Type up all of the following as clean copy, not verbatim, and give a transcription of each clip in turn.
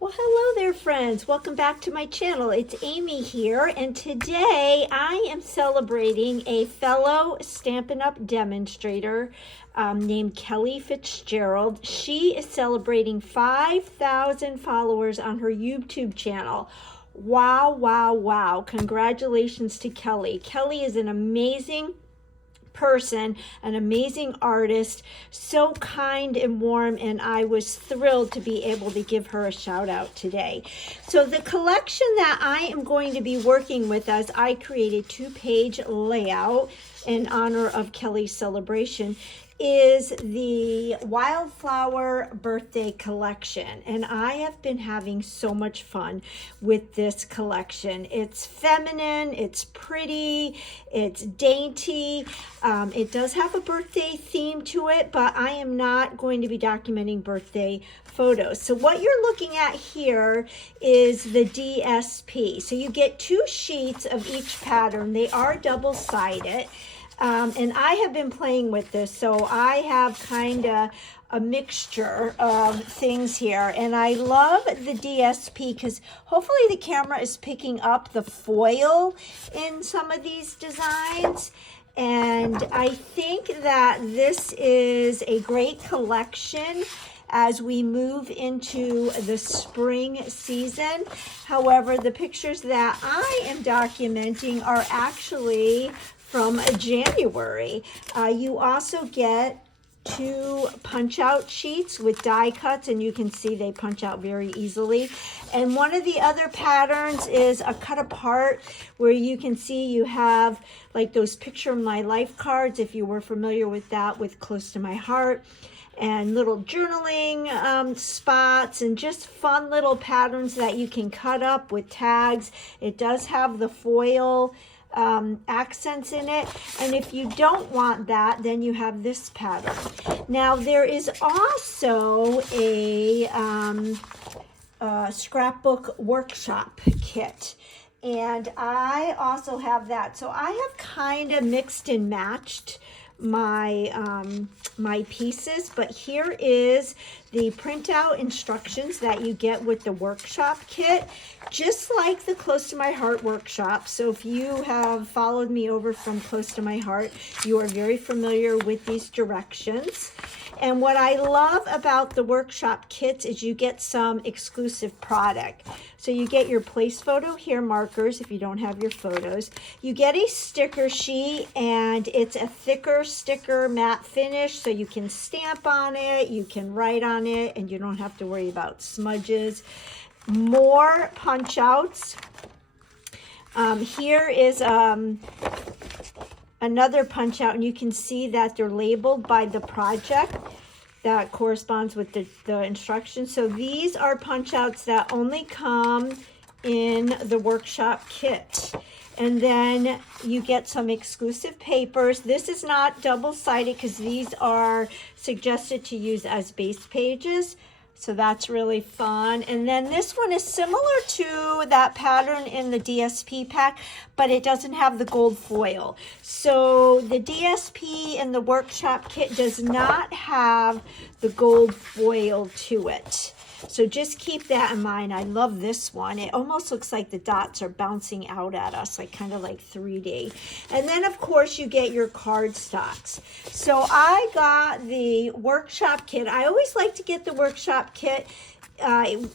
Well, hello there, friends. Welcome back to my channel. It's Amy here, and today I am celebrating a fellow Stampin' Up! Demonstrator named Kelly Fitzgerald. She is celebrating 5,000 followers on her YouTube channel. Wow, wow, wow. Congratulations to Kelly. Kelly is an amazing person, an amazing artist, so kind and warm, and I was thrilled to be able to give her a shout out today. So the collection that I am going to be working with, as I created 2-page layout in honor of Kelly's celebration, is the Wildflower Birthday Collection. And I have been having so much fun with this collection. It's feminine, it's pretty, it's dainty. It does have a birthday theme to it, but I am not going to be documenting birthday photos. So what you're looking at here is the DSP. So you get 2 sheets of each pattern. They are double-sided. And I have been playing with this, so I have kind of a mixture of things here. And I love the DSP because hopefully the camera is picking up the foil in some of these designs. And I think that this is a great collection as we move into the spring season. However, the pictures that I am documenting are actually from January. You also get 2 punch-out sheets with die cuts, and you can see they punch out very easily. And one of the other patterns is a cut apart, where you can see you have like those picture my life cards, if you were familiar with that, with Close to My Heart, and little journaling spots, and just fun little patterns that you can cut up with tags. It does have the foil accents in it, and if you don't want that, then you have this pattern. Now there is also a scrapbook workshop kit, and I also have that. So I have kind of mixed and matched my my pieces, but here is the printout instructions that you get with the workshop kit, just like the Close to My Heart workshop. So if you have followed me over from Close to My Heart, you are very familiar with these directions. And what I love about the workshop kits is you get some exclusive product. So you get your place photo here markers if you don't have your photos. You get a sticker sheet, and it's a thicker sticker matte finish, so you can stamp on it, you can write on it, and you don't have to worry about smudges. More punch outs. Here is another punch out, and you can see that they're labeled by the project that corresponds with the instructions. So these are punch outs that only come in the workshop kit. And then you get some exclusive papers. This is not double-sided because these are suggested to use as base pages. So that's really fun. And then this one is similar to that pattern in the DSP pack, but it doesn't have the gold foil. So the DSP in the workshop kit does not have the gold foil to it. So just keep that in mind. I love this one. It almost looks like the dots are bouncing out at us, like kind of like 3D. And then of course you get your card stocks. So I got the workshop kit. I always like to get the workshop kit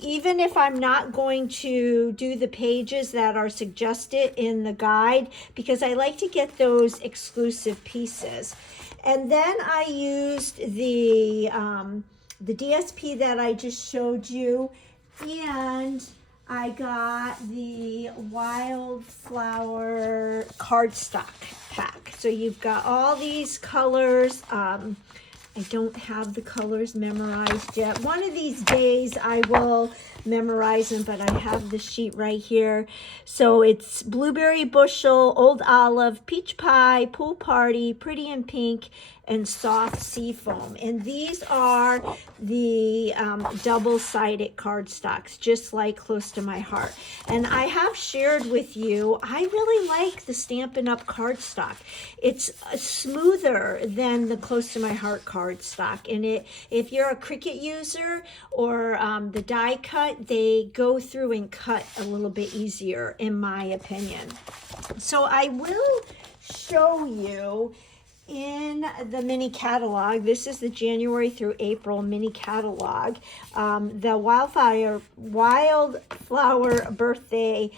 even if I'm not going to do the pages that are suggested in the guide, because I like to get those exclusive pieces. And then I used the DSP that I just showed you, and I got the Wildflower cardstock pack. So you've got all these colors. I don't have the colors memorized yet. One of these days I will memorize them, but I have the sheet right here. So it's Blueberry Bushel, Old Olive, Peach Pie, Pool Party, Pretty in Pink, and soft seafoam. And these are the double-sided cardstocks, just like Close to My Heart. And I have shared with you, I really like the Stampin' Up! Cardstock. It's smoother than the Close to My Heart cardstock. And if you're a Cricut user or the die cut, they go through and cut a little bit easier, in my opinion. So I will show you in the mini catalog. This is the January through April mini catalog. The Wildflower Birthday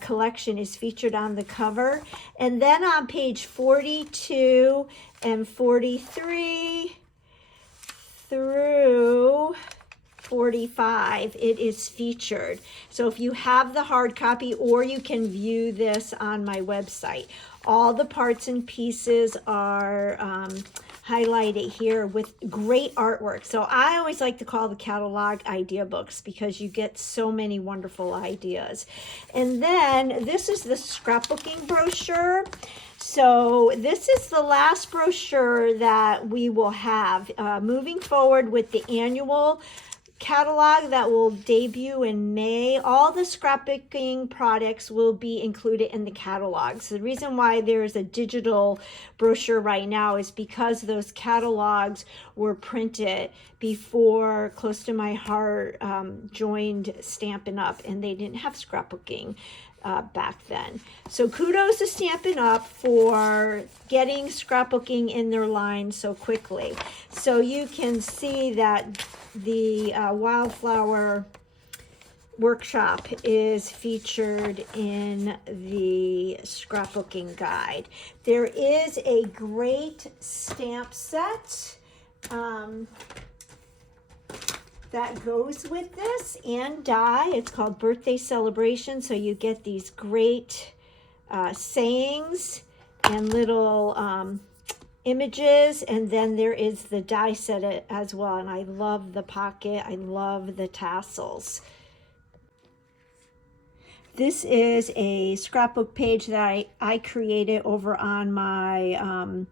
collection is featured on the cover. And then on page 42 and 43 through 45, it is featured. So if you have the hard copy, or you can view this on my website, all the parts and pieces are highlighted here with great artwork. So I always like to call the catalog idea books because you get so many wonderful ideas. And then this is the scrapbooking brochure. So this is the last brochure that we will have moving forward with the annual catalog that will debut in May. All the scrapbooking products will be included in the catalog. So the reason why there's a digital brochure right now is because those catalogs were printed before Close to My Heart joined Stampin' Up! And they didn't have scrapbooking back then. So kudos to Stampin' Up! For getting scrapbooking in their line so quickly. So you can see that the Wildflower workshop is featured in the scrapbooking guide. There is a great stamp set that goes with this, and die. It's called Birthday Celebration. So you get these great sayings and little images, and then there is the die set as well. And I love the pocket. I love the tassels. This is a scrapbook page that I created over on my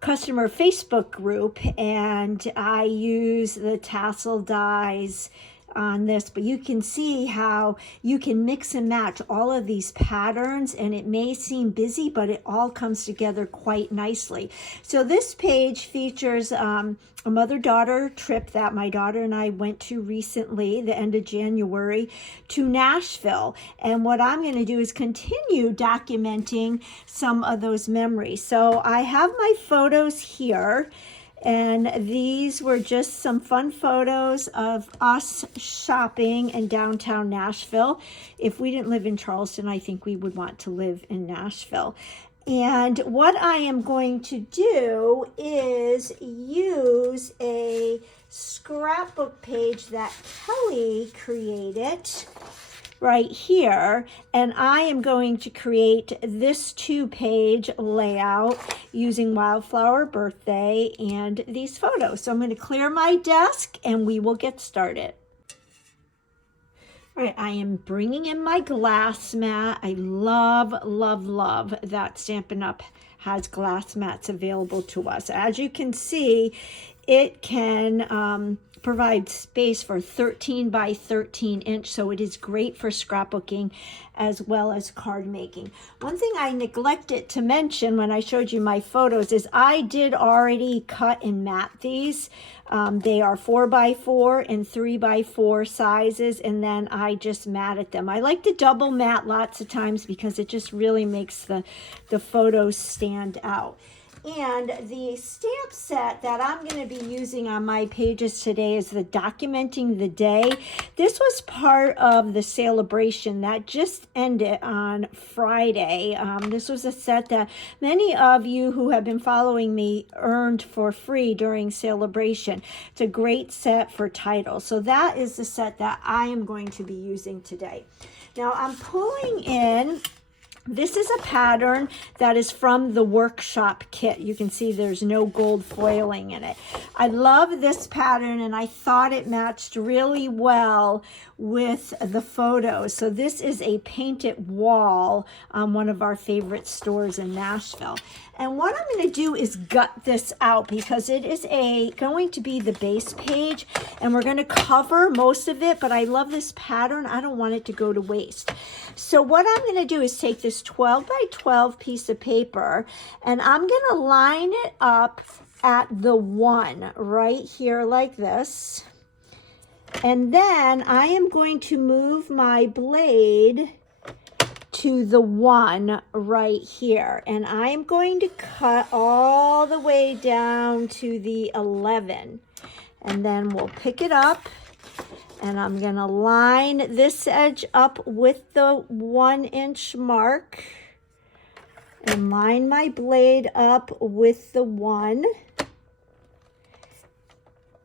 customer Facebook group, and I use the tassel dies on this, but you can see how you can mix and match all of these patterns, and it may seem busy, but it all comes together quite nicely. So this page features a mother-daughter trip that my daughter and I went to recently, the end of January, to Nashville. And what I'm going to do is continue documenting some of those memories. So I have my photos here. And these were just some fun photos of us shopping in downtown Nashville. If we didn't live in Charleston, I think we would want to live in Nashville. And what I am going to do is use a scrapbook page that Kelly created right here, and I am going to create this 2-page layout using Wildflower Birthday and these photos. So I'm going to clear my desk and we will get started. All right, I am bringing in my glass mat. I love, love, love that Stampin' Up! Has glass mats available to us. As you can see, it can provide space for 13 by 13 inch, so it is great for scrapbooking as well as card making. One thing I neglected to mention when I showed you my photos is I did already cut and mat these. They are 4x4 and 3x4 sizes, and then I just matted them. I like to double mat lots of times because it just really makes the photos stand out. And the stamp set that I'm going to be using on my pages today is the Documenting the Day. This was part of the celebration that just ended on Friday. This was a set that many of you who have been following me earned for free during celebration. It's a great set for titles. So that is the set that I am going to be using today. Now I'm pulling in. This is a pattern that is from the workshop kit. You can see there's no gold foiling in it. I love this pattern, and I thought it matched really well with the photos. So this is a painted wall on one of our favorite stores in Nashville. And what I'm going to do is gut this out because it is going to be the base page, and we're going to cover most of it, but I love this pattern. I don't want it to go to waste. So what I'm going to do is take this 12 by 12 piece of paper, and I'm going to line it up at the 1 right here like this. And then I am going to move my blade to the 1 right here, and I'm going to cut all the way down to the 11, and then we'll pick it up, and I'm going to line this edge up with the 1-inch mark and line my blade up with the 1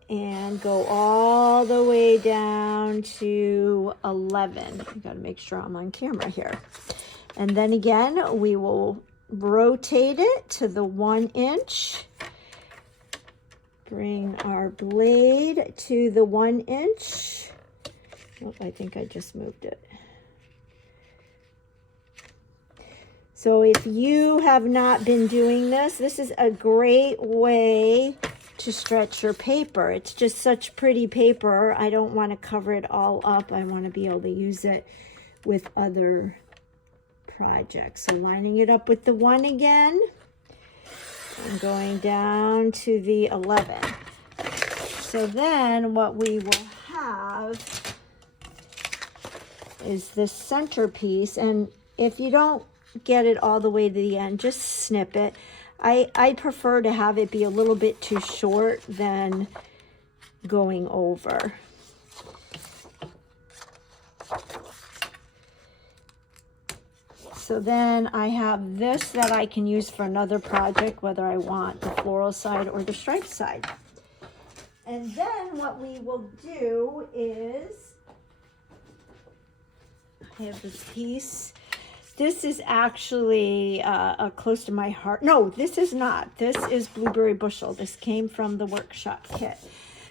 and go all the way down to 11. I gotta make sure I'm on camera here. And then again, we will rotate it to the 1 inch. Bring our blade to the 1 inch. Oh, I think I just moved it. So if you have not been doing this, this is a great way to stretch your paper. It's just such pretty paper. I don't want to cover it all up. I want to be able to use it with other projects. So lining it up with the 1 again and going down to the 11. So then what we will have is this centerpiece, and if you don't get it all the way to the end, just snip it. I prefer to have it be a little bit too short than going over. So then I have this that I can use for another project, whether I want the floral side or the striped side. And then what we will do is, I have this piece. This is actually close to my heart. No, this is not. This is Blueberry Bushel. This came from the workshop kit.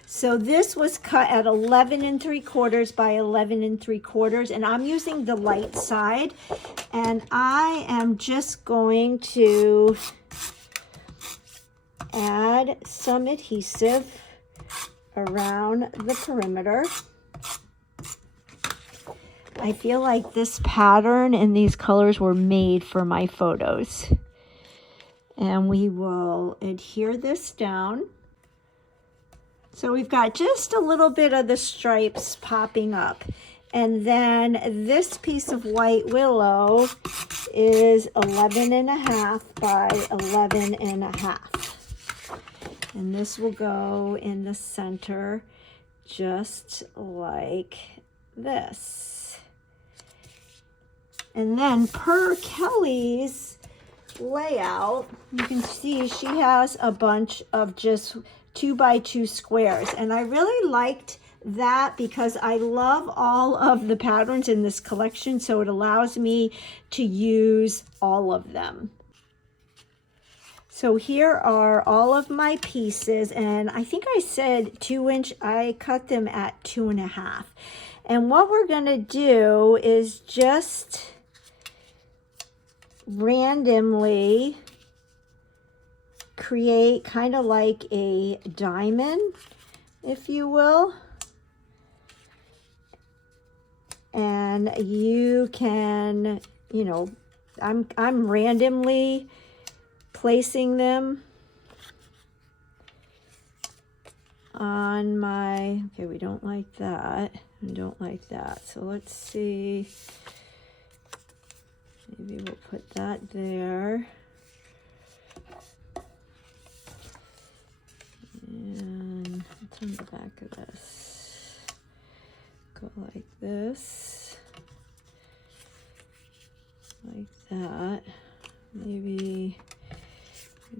So this was cut at 11 3/4 by 11 3/4, and I'm using the light side. And I am just going to add some adhesive around the perimeter. I feel like this pattern and these colors were made for my photos. And we will adhere this down. So we've got just a little bit of the stripes popping up. And then this piece of white willow is 11.5 by 11.5. And this will go in the center just like this. And then per Kelly's layout, you can see she has a bunch of just 2 by 2 squares. And I really liked that because I love all of the patterns in this collection, so it allows me to use all of them. So here are all of my pieces, and I think I said 2 inch, I cut them at 2.5. And what we're gonna do is just randomly create kind of like a diamond, if you will. And you can, you know, I'm randomly placing them on my, okay, we don't like that. I don't like that. So let's see. Maybe we'll put that there. And what's on the back of this? Go like this. Like that. Maybe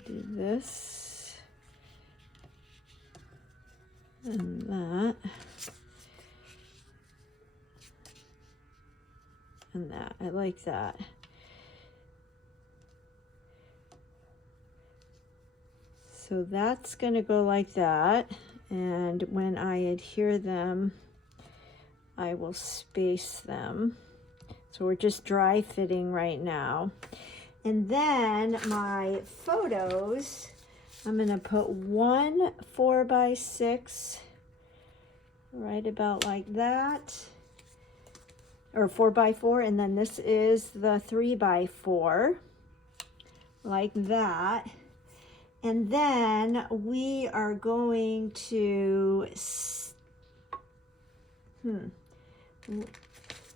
do this. And that. And that. I like that. So that's going to go like that, and when I adhere them, I will space them. So we're just dry fitting right now. And then my photos, I'm going to put one 4x6 right about like that, or 4x4, and then this is the 3x4 like that. And then we are going to,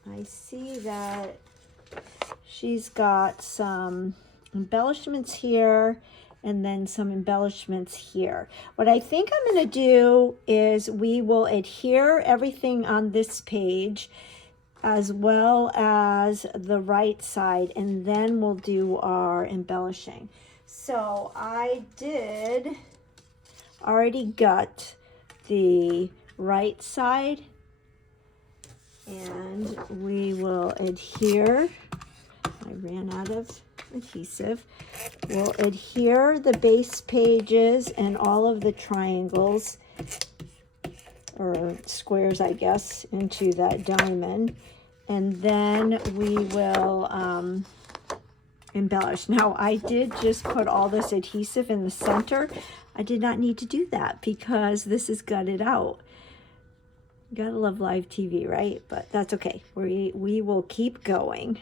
I see that she's got some embellishments here and then some embellishments here. What I think I'm going to do is we will adhere everything on this page as well as the right side, and then we'll do our embellishing. So I did already got the right side, and we will adhere. I ran out of adhesive. We'll adhere the base pages and all of the triangles, or squares, I guess, into that diamond. And then we will embellish. Now, I did just put all this adhesive in the center. I did not need to do that because this is gutted out. You gotta love live TV, right? But that's okay. We will keep going.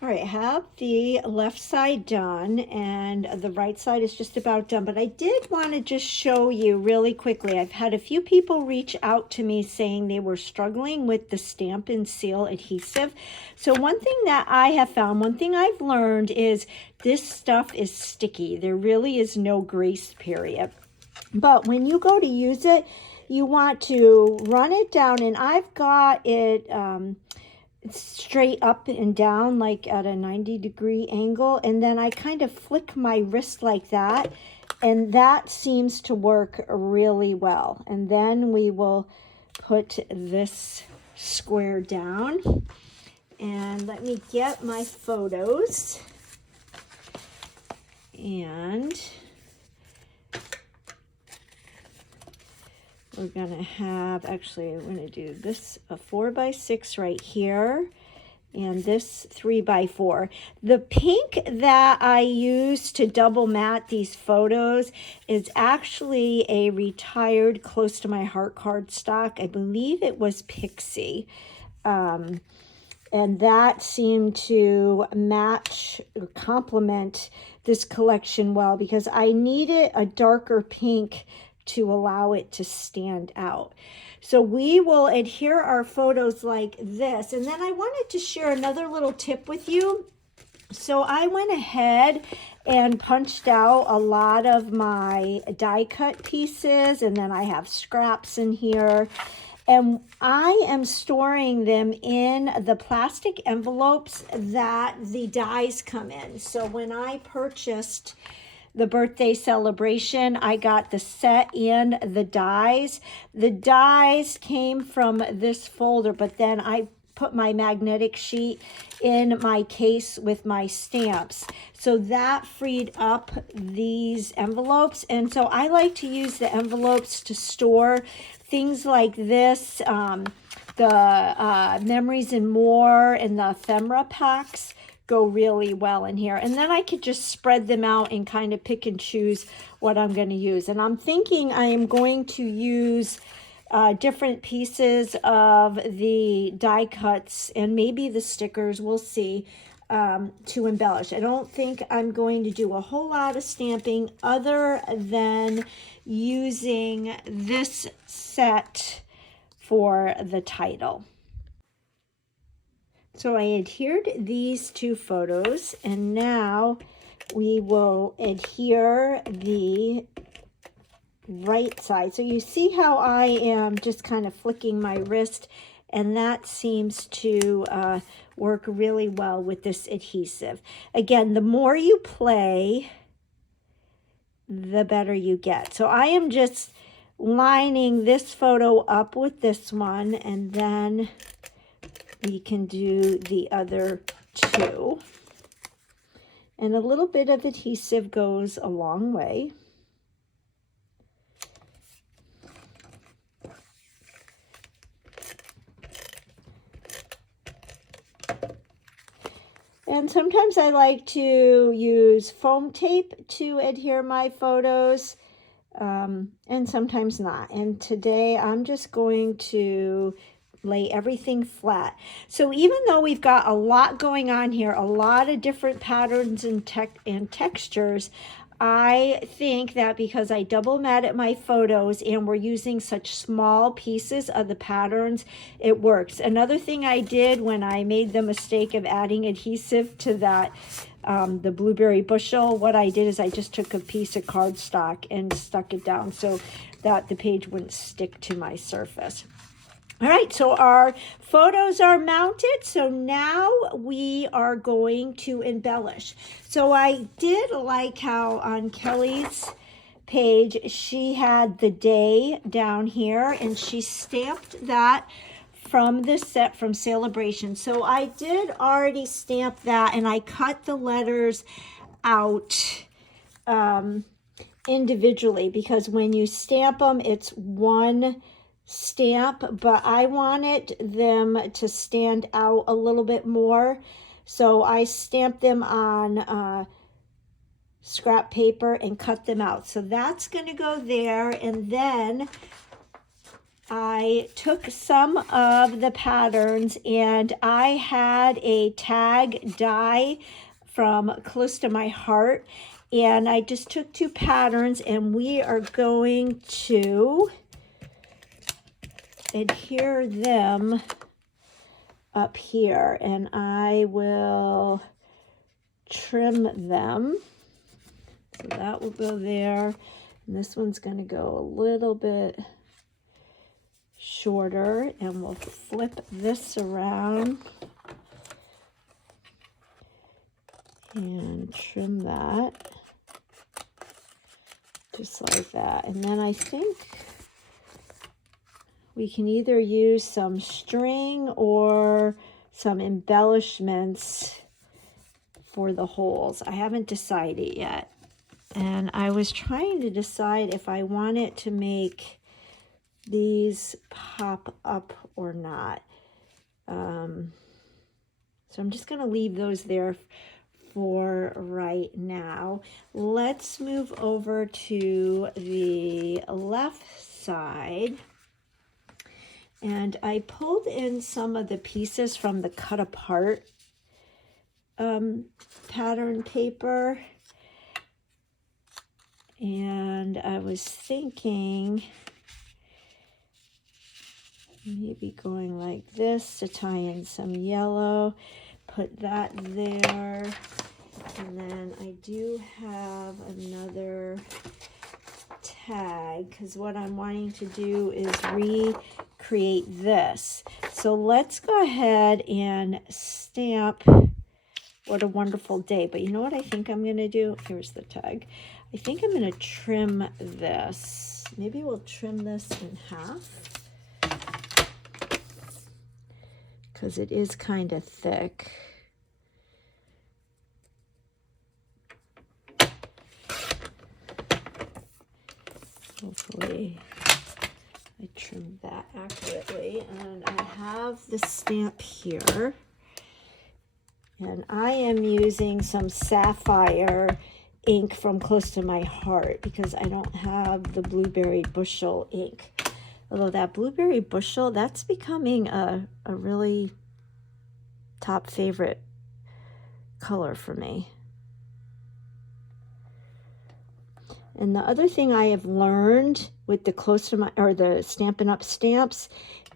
All right, have the left side done, and the right side is just about done. But I did want to just show you really quickly. I've had a few people reach out to me saying they were struggling with the Stamp and Seal adhesive. So one thing that I have found, one thing I've learned is this stuff is sticky. There really is no grace period. But when you go to use it, you want to run it down, and I've got it straight up and down, like at a 90-degree angle, and then I kind of flick my wrist like that, and that seems to work really well. And then we will put this square down, and let me get my photos, and we're gonna have, actually, I'm gonna do this, a 4x6 right here, and this 3x4. The pink that I use to double matte these photos is actually a retired Close to My Heart cardstock. I believe it was Pixie. And that seemed to match or complement this collection well, because I needed a darker pink to allow it to stand out. So we will adhere our photos like this. And then I wanted to share another little tip with you. So I went ahead and punched out a lot of my die cut pieces, and then I have scraps in here. And I am storing them in the plastic envelopes that the dies come in. So when I purchased the birthday celebration, I got the set and the dies. The dies came from this folder, but then I put my magnetic sheet in my case with my stamps. So that freed up these envelopes. And so I like to use the envelopes to store things like this, the Memories and More and the ephemera packs go really well in here. And then I could just spread them out and kind of pick and choose what I'm going to use. And I'm thinking I am going to use different pieces of the die cuts and maybe the stickers, we'll see, to embellish. I don't think I'm going to do a whole lot of stamping other than using this set for the title. So I adhered these two photos, and now we will adhere the right side. So you see how I am just kind of flicking my wrist, and that seems to work really well with this adhesive. Again, the more you play, the better you get. So I am just lining this photo up with this one, and then we can do the other two. And a little bit of adhesive goes a long way. And sometimes I like to use foam tape to adhere my photos, and sometimes not. And today I'm just going to lay everything flat. So even though we've got a lot going on here, a lot of different patterns and textures, I think that because I double matted my photos and we're using such small pieces of the patterns, it works. Another thing I did when I made the mistake of adding adhesive to that, the blueberry bushel, what I did is I just took a piece of cardstock and stuck it down so that the page wouldn't stick to my surface. All right, so our photos are mounted, so now we are going to embellish. So I did like how on Kelly's page, she had the day down here, and she stamped that from this set from Celebration. So I did already stamp that, and I cut the letters out individually, because when you stamp them, it's one stamp, but I wanted them to stand out a little bit more, so I stamped them on scrap paper and cut them out. So that's going to go there, and then I took some of the patterns, and I had a tag die from Close to My Heart, and I just took 2 patterns, and we are going to adhere them up here, and I will trim them. So that will go there, and this one's going to go a little bit shorter, and we'll flip this around and trim that just like that. And then I think we can either use some string or some embellishments for the holes. I haven't decided yet. And I was trying to decide if I wanted to make these pop up or not. So I'm just going to leave those there for right now. Let's move over to the left side. And I pulled in some of the pieces from the cut apart pattern paper. And I was thinking maybe going like this to tie in some yellow, put that there. And then I do have another tag, because what I'm wanting to do is recreate this. So let's go ahead and stamp What a Wonderful Day. But you know what I think I'm going to do? Here's the tag. I think I'm going to trim this. Maybe we'll trim this in half, because it is kind of thick. Hopefully I trimmed that accurately. And I have the stamp here. And I am using some sapphire ink from Close to My Heart, because I don't have the blueberry bushel ink. Although that blueberry bushel, that's becoming a really top favorite color for me. And the other thing I have learned with the Close to My, or the Stampin' Up! Stamps,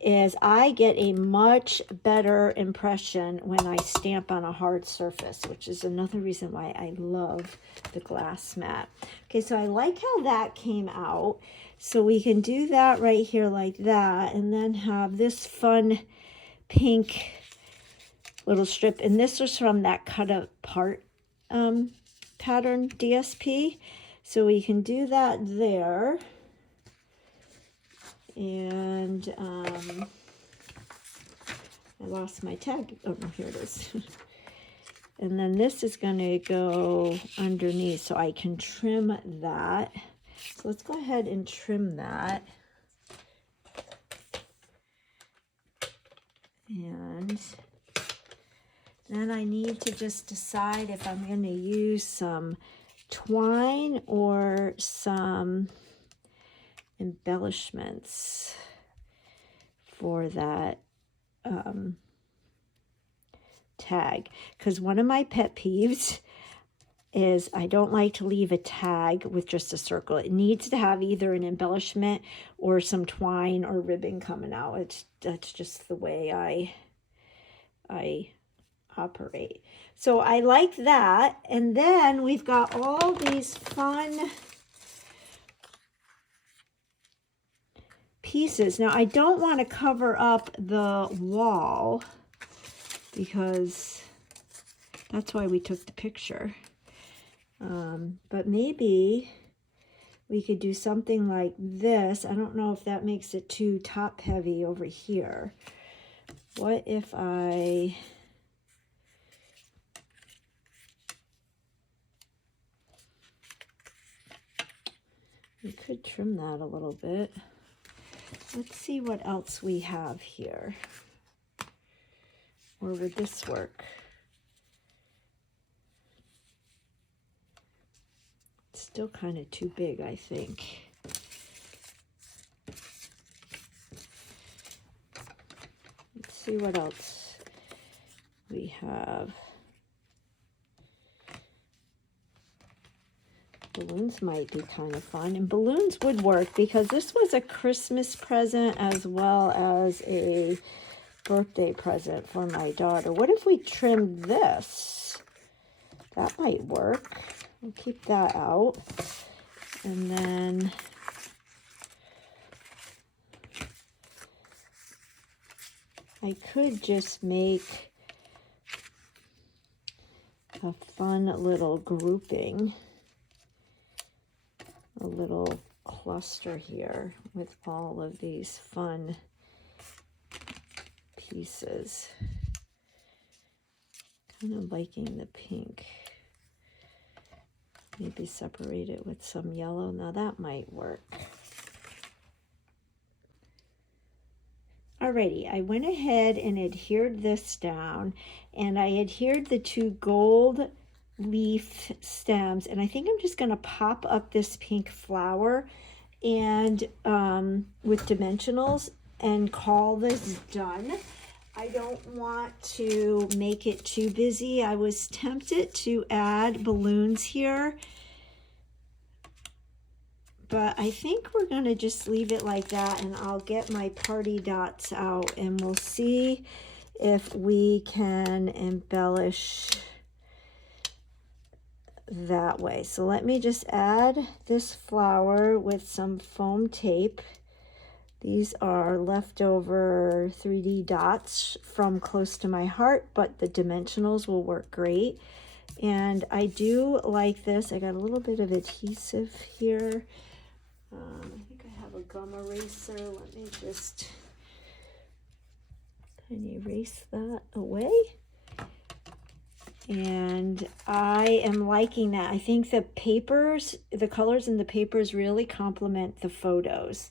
is I get a much better impression when I stamp on a hard surface, which is another reason why I love the glass mat. Okay, so I like how that came out. So we can do that right here like that, and then have this fun pink little strip. And this was from that cut apart pattern DSP. So we can do that there. And I lost my tag. Oh, no, here it is. And then this is going to go underneath, so I can trim that. So let's go ahead and trim that. And Then I need to just decide if I'm going to use some twine or some embellishments for that tag. Because one of my pet peeves is I don't like to leave a tag with just a circle. It needs to have either an embellishment or some twine or ribbon coming out. That's just the way I operate. So I like that. And then we've got all these fun pieces. Now I don't want to cover up the wall because that's why we took the picture. But maybe we could do something like this. I don't know if that makes it too top heavy over here. What if I could trim that a little bit. Let's see what else we have here. Or would this work? It's still kind of too big, I think. Let's see what else we have. Balloons might be kind of fun, and balloons would work because this was a Christmas present as well as a birthday present for my daughter. What if we trimmed this? That might work. We'll keep that out. And then I could just make a fun little grouping, a little cluster here with all of these fun pieces. Kind of liking the pink. Maybe separate it with some yellow. Now that might work. Alrighty, I went ahead and adhered this down, and I adhered the two gold leaf stems, and I think I'm just going to pop up this pink flower and with dimensionals and call this done. I don't want to make it too busy. I was tempted to add balloons here, but I think we're going to just leave it like that, and I'll get my party dots out and we'll see if we can embellish that way. So let me just add this flower with some foam tape. These are leftover 3D dots from Close to My Heart, but the dimensionals will work great. And I do like this. I got a little bit of adhesive here. I think I have a gum eraser. Let me just kind of erase that away. And I am liking that. I think the papers, the colors in the papers really complement the photos.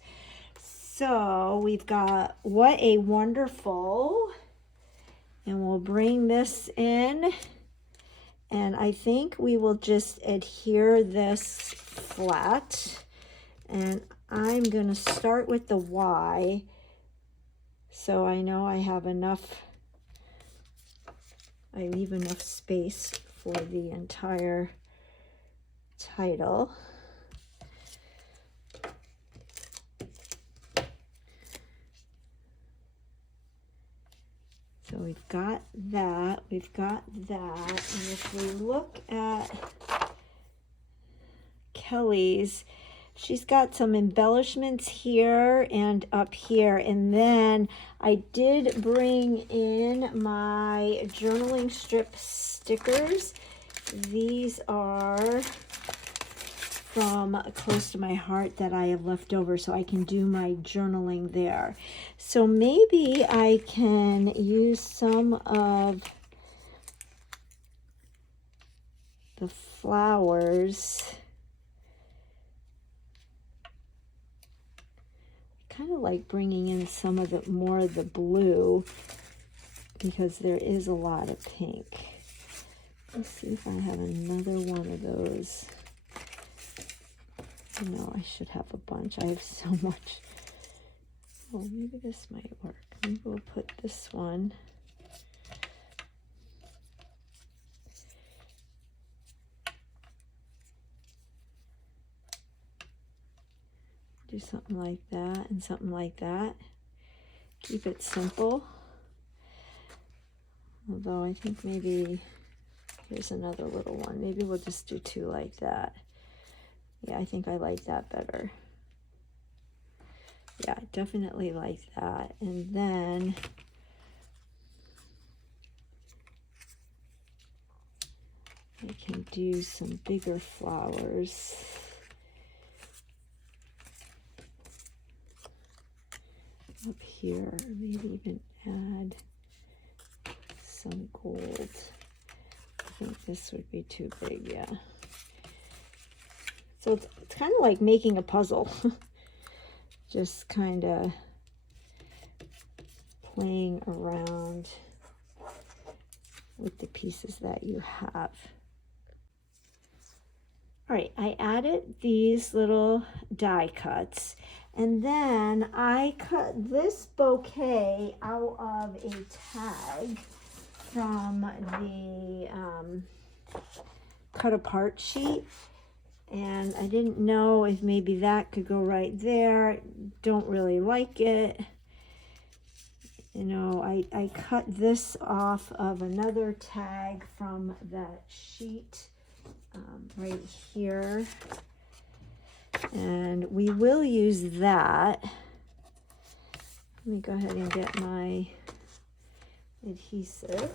So we've got What a Wonderful, and we'll bring this in, and I think we will just adhere this flat, and I'm going to start with the Y so I know I have enough, I leave enough space for the entire title. So we've got that, and if we look at Kelly's, she's got some embellishments here and up here, and then I did bring in my journaling strip stickers. These are from Close to My Heart that I have left over so I can do my journaling there. So maybe I can use some of the flowers. Kind of like bringing in some of the more of the blue. because there is a lot of pink. Let's see if I have another one of those. No, I should have a bunch. I have so much. Oh, maybe this might work. Maybe we'll put this one. Do something like that and something like that. Keep it simple. Although I think maybe here's another little one. Maybe we'll just do two like that. Yeah, I think I like that better. Yeah, I definitely like that. And then I can do some bigger flowers. Up here, maybe even add some gold. I think this would be too big, yeah. So it's kind of like making a puzzle. Just kind of playing around with the pieces that you have. All right, I added these little die cuts, and then I cut this bouquet out of a tag from the cut apart sheet, and I didn't know if maybe that could go right there. Don't really like it. You know, I cut this off of another tag from that sheet right here, and we will use that. Let me go ahead and get my adhesive.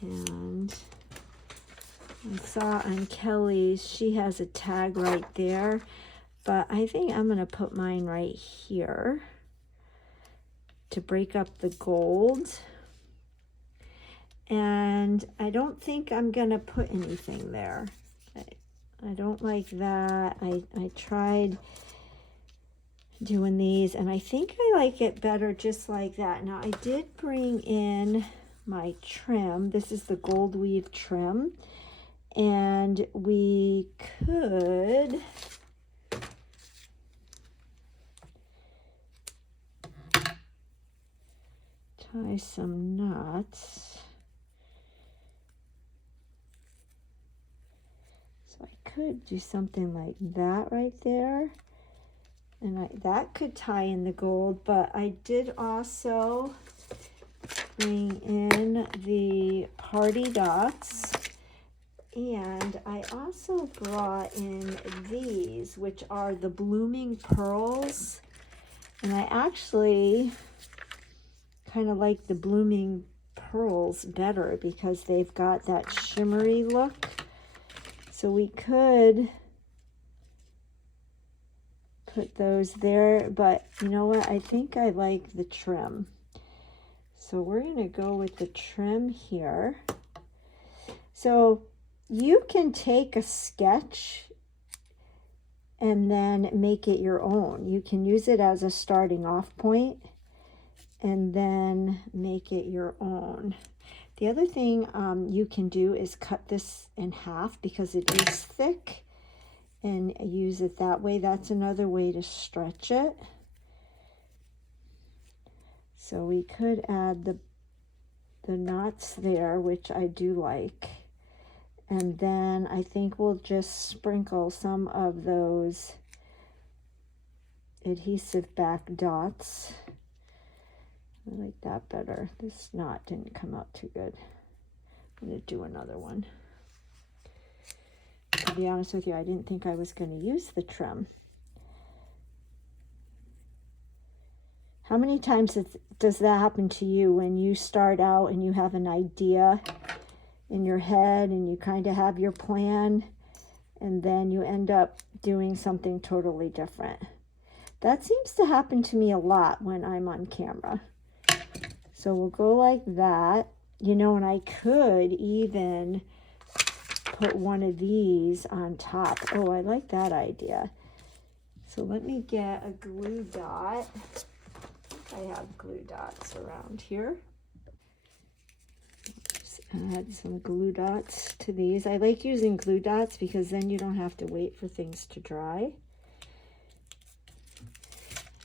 And I saw on Kelly's, she has a tag right there, but I think I'm going to put mine right here to break up the gold. And I don't think I'm going to put anything there. I don't like that. I tried doing these, and I think I like it better just like that. Now, I did bring in my trim. This is the gold weave trim, and we could tie some knots. So I could do something like that right there, and that could tie in the gold, but I did also bring in the party dots, and I also brought in these, which are the blooming pearls, and I actually kind of like the blooming pearls better because they've got that shimmery look. So we could put those there, but you know what, I think I like the trim. So we're going to go with the trim here. So you can take a sketch and then make it your own. You can use it as a starting off point and then make it your own. The other thing you can do is cut this in half because it is thick, and use it that way. That's another way to stretch it. So we could add the knots there, which I do like. And then I think we'll just sprinkle some of those adhesive back dots. I like that better. This knot didn't come out too good. I'm going to do another one. To be honest with you, I didn't think I was going to use the trim. How many times does that happen to you when you start out and you have an idea in your head and you kind of have your plan, and then you end up doing something totally different? That seems to happen to me a lot when I'm on camera. So we'll go like that, you know, and I could even put one of these on top. Oh, I like that idea. So let me get a glue dot. I have glue dots around here. Just add some glue dots to these. I like using glue dots because then you don't have to wait for things to dry.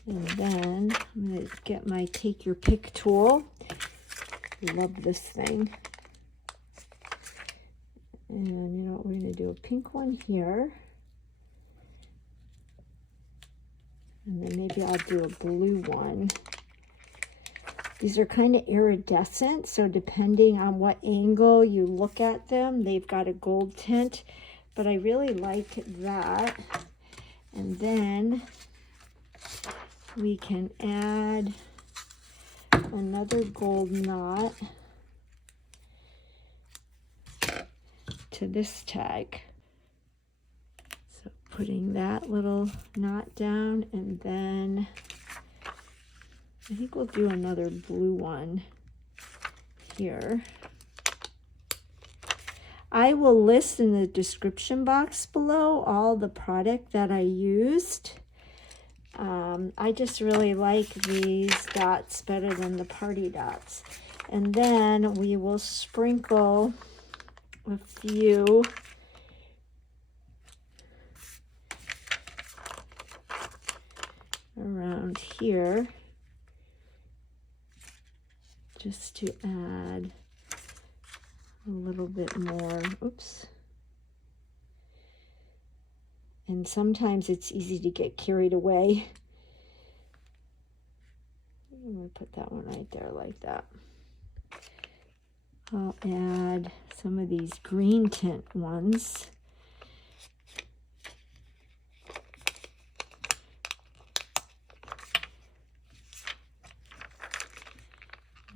And then I'm going to get my take your pick tool. Love this thing. And you know what, we're going to do a pink one here. And then maybe I'll do a blue one. These are kind of iridescent, so depending on what angle you look at them, they've got a gold tint, but I really like that. And then we can add another gold knot to this tag. So putting that little knot down, and then I think we'll do another blue one here. I will list in the description box below all the product that I used. I just really like these dots better than the party dots. And then we will sprinkle a few around here just to add a little bit more. Oops. And sometimes it's easy to get carried away. I'm going to put that one right there like that. I'll add some of these green tint ones.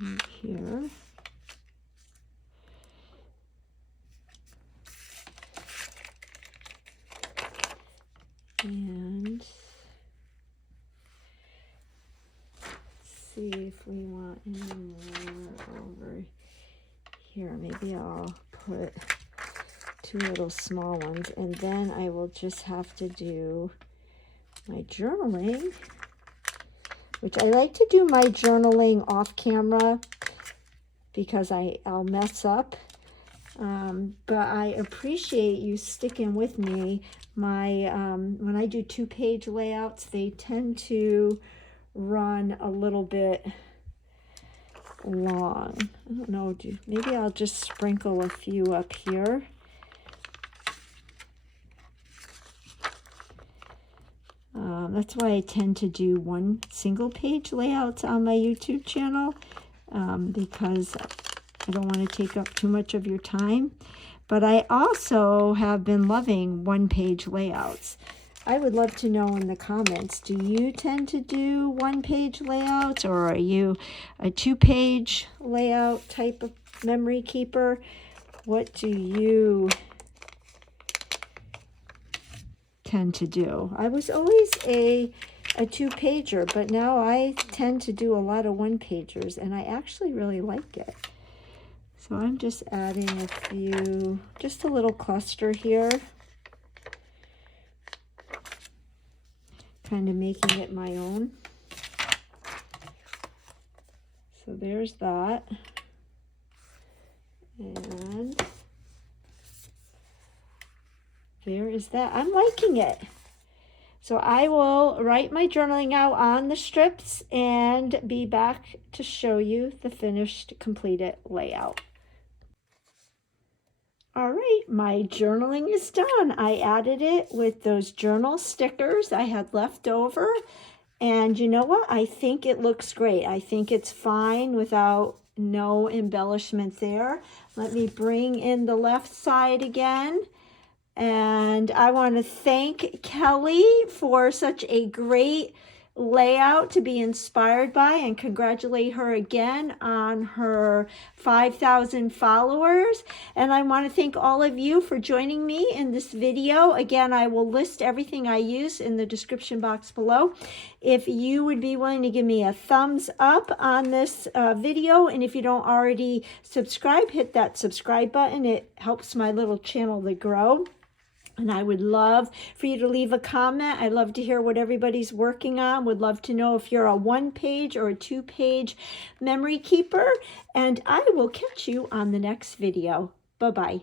Right here. And see if we want any more over here. Maybe I'll put two little small ones, and then I will just have to do my journaling, which I like to do my journaling off camera because I'll mess up. But I appreciate you sticking with me. When I do 2-page layouts, they tend to run a little bit long. I don't know, maybe I'll just sprinkle a few up here. That's why I tend to do 1 single-page layouts on my YouTube channel, because I don't want to take up too much of your time. But I also have been loving 1-page layouts. I would love to know in the comments, do you tend to do 1-page layouts, or are you a 2-page layout type of memory keeper? What do you tend to do? I was always a 2-pager, but now I tend to do a lot of 1-pagers, and I actually really like it. So I'm just adding a few, just a little cluster here, kind of making it my own. So there's that. And there is that. I'm liking it. So I will write my journaling out on the strips and be back to show you the finished, completed layout. All right, my journaling is done. I added it with those journal stickers I had left over. And you know what? I think it looks great. I think it's fine without no embellishment there. Let me bring in the left side again. And I want to thank Kelly for such a great layout to be inspired by, and congratulate her again on her 5,000 followers. And I want to thank all of you for joining me in this video. Again, I will list everything I use in the description box below. If you would be willing to give me a thumbs up on this video, and if you don't already subscribe, hit that subscribe button. It helps my little channel to grow. And I would love for you to leave a comment. I'd love to hear what everybody's working on. Would love to know if you're a 1-page or a 2-page memory keeper. And I will catch you on the next video. Bye-bye.